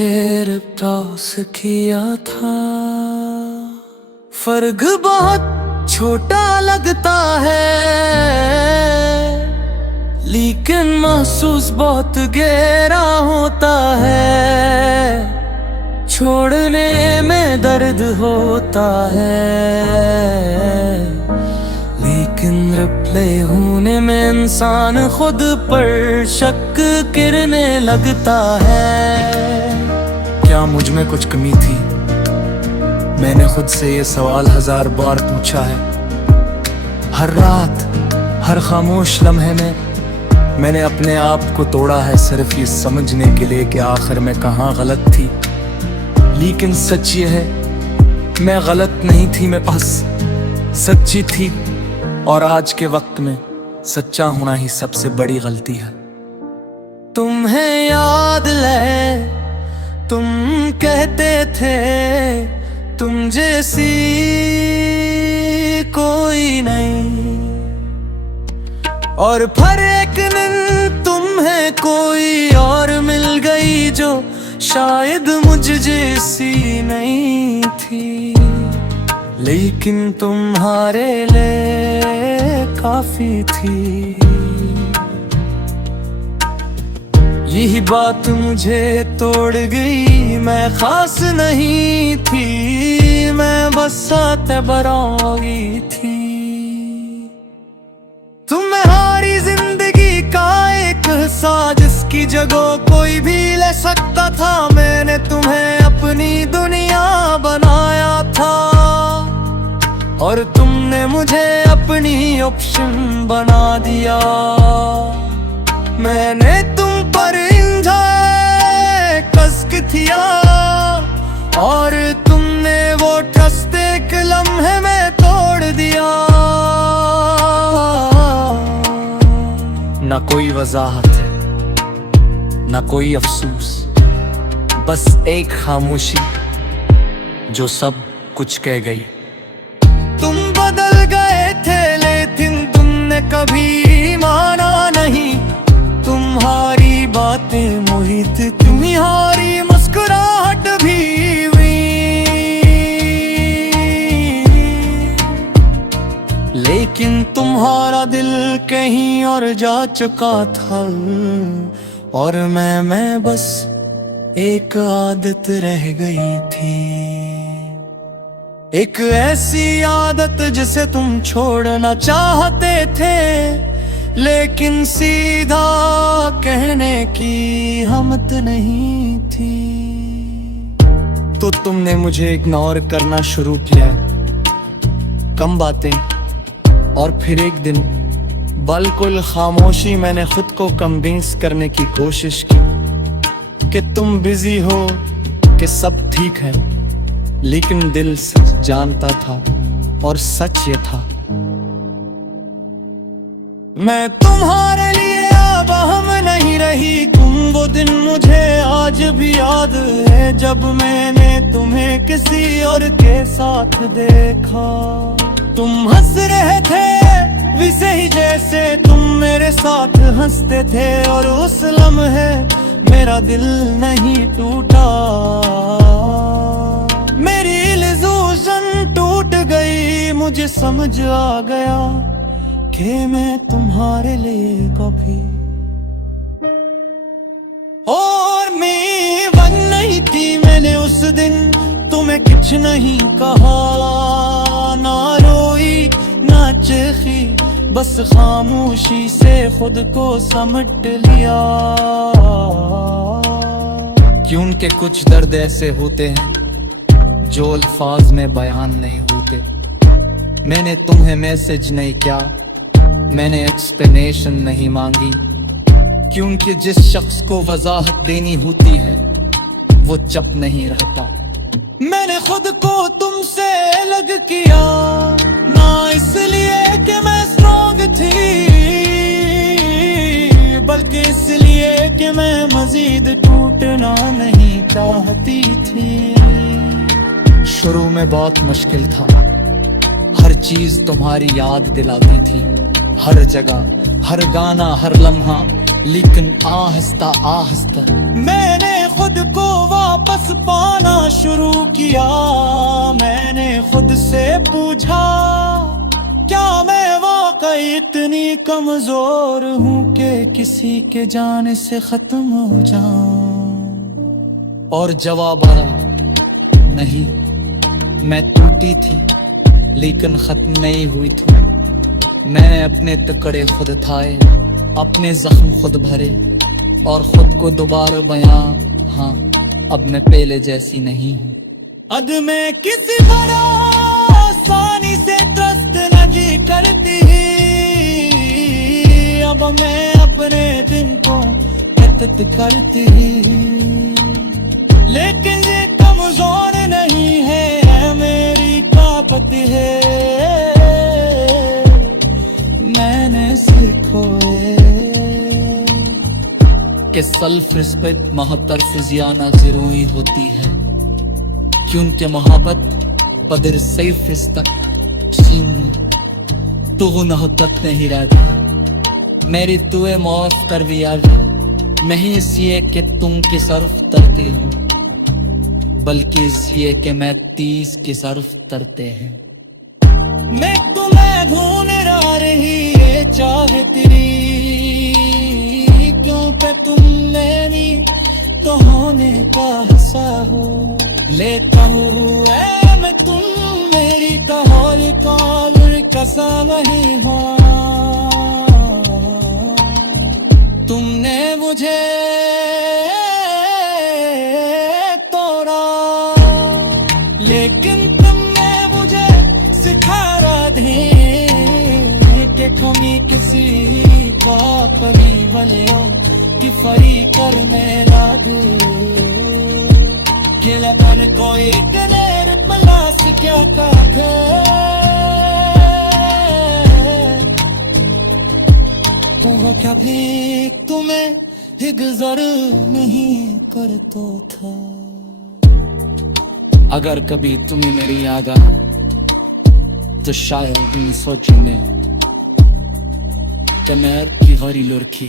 तुझे टॉस किया था, फर्क बहुत छोटा लगता है, लेकिन महसूस बहुत गहरा होता है। छोड़ने में दर्द होता है, लेकिन रिप्ले होने में इंसान खुद पर शक करने लगता है। क्या मुझ में कुछ कमी थी? मैंने खुद से ये सवाल 1000 बार पूछा है। हर रात, हर खामोश लम्हे में मैंने अपने आप को तोड़ा है, सिर्फ ये समझने के लिए कि आखिर में कहाँ गलत थी। लेकिन सच ये है, मैं गलत नहीं थी, मैं बस सच्ची थी। और आज के वक्त में सच्चा होना ही सबसे बड़ी गलती है। तुम्हें याद है, तुम कहते थे तुम जैसी कोई नहीं, और फिर एक दिन तुम्हें कोई और मिल गई जो शायद मुझ जैसी नहीं थी, लेकिन तुम्हारे लिए काफी थी। यही बात मुझे तोड़ गई, मैं खास नहीं थी, मैं बस बरौगी थी। तुम्हारी जिंदगी का एक हिस्सा जिसकी जगह कोई भी ले सकता था, मैंने तुम्हें अपनी दुनिया बनाया था, और तुमने मुझे अपनी ऑप्शन बना दिया। मैंने तुम पर इंजॉय कस्क किया, और तुमने वो ट्रस्ट एक लम्हे में तोड़ दिया। ना कोई वजाहत है, ना कोई अफसोस, बस एक खामोशी जो सब कुछ कह गई। तुम बदल गए थे, लेकिन तुमने कभी माना नहीं। तुम्हारी बातें मोहित, तुम्हारी मुस्कुराहट भी हुई, लेकिन तुम्हारा दिल कहीं और जा चुका था, और मैं बस एक आदत रह गई थी। एक ऐसी आदत जिसे तुम छोड़ना चाहते थे, लेकिन सीधा कहने की हिम्मत नहीं थी। तो तुमने मुझे इग्नोर करना शुरू किया, कम बातें, और फिर एक दिन बिल्कुल खामोशी मैंने खुद को कन्विंस करने की कोशिश की कि तुम बिजी हो, कि सब ठीक है। लेकिन दिल सच जानता था, और सच ये था, मैं तुम्हारे लिए अब हम नहीं रही। तुम वो दिन मुझे आज भी याद है, जब मैंने तुम्हें किसी और के साथ देखा। तुम हंस रहे थे वैसे ही जैसे तुम मेरे साथ हंसते थे, और उस लम्हे मेरा दिल नहीं टूटा। मेरी इल्यूजन टूट गई, मुझे समझ आ गया कि मैं तुम्हारे लिए कॉपी और मैं बन नहीं थी। मैंने उस दिन तुम्हें कुछ नहीं कहा, ना रोई ना चीखी, बस खामोशी से खुद को समेट लिया। क्योंकि कुछ दर्द ऐसे होते हैं जो अल्फाज में बयान नहीं होते। मैंने तुम्हें मैसेज नहीं किया, मैंने एक्सप्लेनेशन नहीं मांगी, क्योंकि जिस शख्स को वजाहत देनी होती है वो चुप नहीं रहता। मैंने खुद को तुमसे अलग किया, ना इसलिए कि मैं स्ट्रॉन्ग थी, बल्कि इसलिए कि मैं मजीद टूटना नहीं चाहती थी। शुरू में बहुत मुश्किल था, हर चीज तुम्हारी याद दिलाती थी, हर जगह, हर गाना, हर लम्हा, लेकिन आहिस्ता आहिस्ता मैंने खुद को क्यों किया, मैंने खुद से पूछा, क्या मैं वाकई इतनी कमजोर हूँ कि किसी के जाने से खत्म हो जाऊं। और जवाब आया, नहीं, मैं टूटी थी लेकिन खत्म नहीं हुई थी। मैंने अपने टुकड़े खुद खाए, अपने जख्म खुद भरे और खुद को दोबारा बयां, हाँ अब मैं पहले जैसी नहीं हूँ। अब मैं किसी तरह आसानी से ट्रस्ट नहीं करती, अब मैं अपने दिन को व्यतीत करती, लेकिन ये कमजोर नहीं है, मेरी ताकत है, मैंने सीखो कि सेल्फ रिस्पेक्ट मोहब्बत से ज्यादा जरूरी होती है, क्योंकि मोहब्बत बदर सैफ तक छीन तो वो मोहब्बत नहीं रहती। मेरी तुए मौत कर भी यार नहीं इसलिए कि तुम की सर्फ तरते हो, बल्कि इसलिए कि मैं 30 की सर्फ तरते हैं। मैं तुम्हें ढूंढ रही ये चाहे तेरी, क्यों पे तुम मेरी तो होने का हिस्सा हो, लेता हूँ मैं तुम मेरी कहोल कौल कसम ही हो। तुमने मुझे तोड़ा, लेकिन तुमने मुझे सिखा दे कि कमी किसी का परी भले हो कि फरी कर मेरा दे खिला पर कोई कनेर मलास क्या काखे। तो कभी तुम्हें गुजर नहीं कर तो था, अगर कभी तुम्हें मेरी याद आए तो शायद तुम सोचेंगे कि मैं की हरी लुरखी